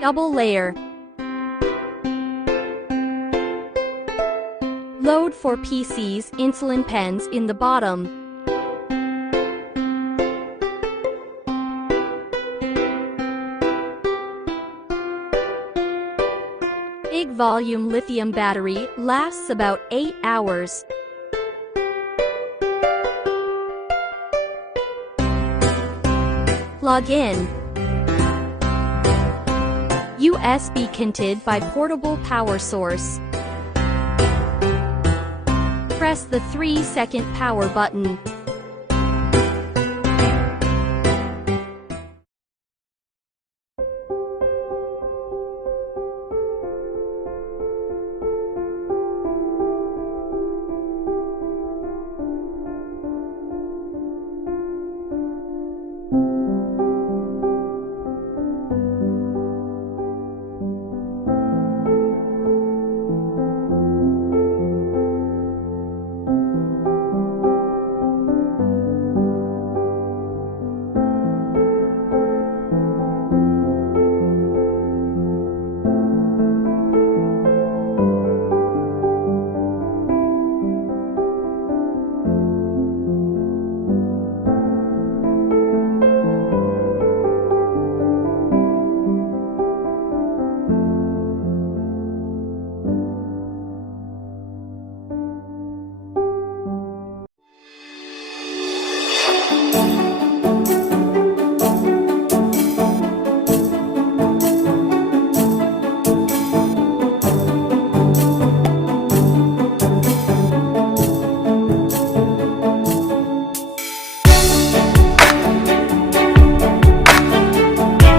Double layer. Load for PCs, insulin pens in the bottom. Big volume lithium battery lasts about 8 hours. Plug in. USB connected by portable power source. Press the 3-second power button.